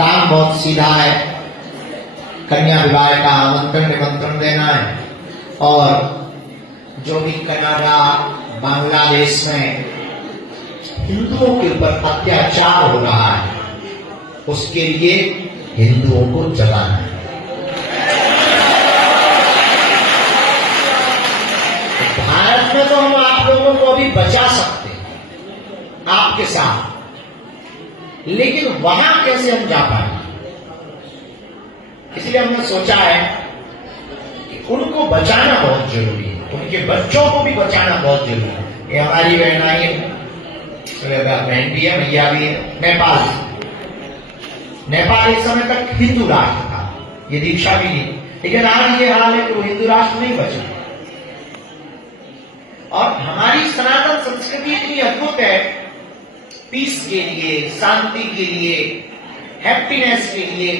काम बहुत सीधा है, कन्या विवाह का आमंत्रण निमंत्रण देना है, और जो भी कनाडा बांग्लादेश में हिंदुओं के ऊपर अत्याचार हो रहा है उसके लिए हिंदुओं को जगाना है। भारत में तो हम आप लोगों को अभी बचा सकते हैं आपके साथ, लेकिन वहां कैसे हम जा पाएंगे? इसलिए हमने सोचा है कि उनको बचाना बहुत जरूरी है, उनके बच्चों को भी बचाना बहुत जरूरी है। ये हमारी बहन आई है, बहन भी है, भैया भी है, नेपाल इस समय तक हिंदू राष्ट्र था, ये दीक्षा भी नहीं, लेकिन आज ये हाल है कि वो हिंदू राष्ट्र नहीं बचा। और हमारी सनातन संस्कृति इतनी अद्भुत है, पीस के लिए, शांति के लिए, हैप्पीनेस के लिए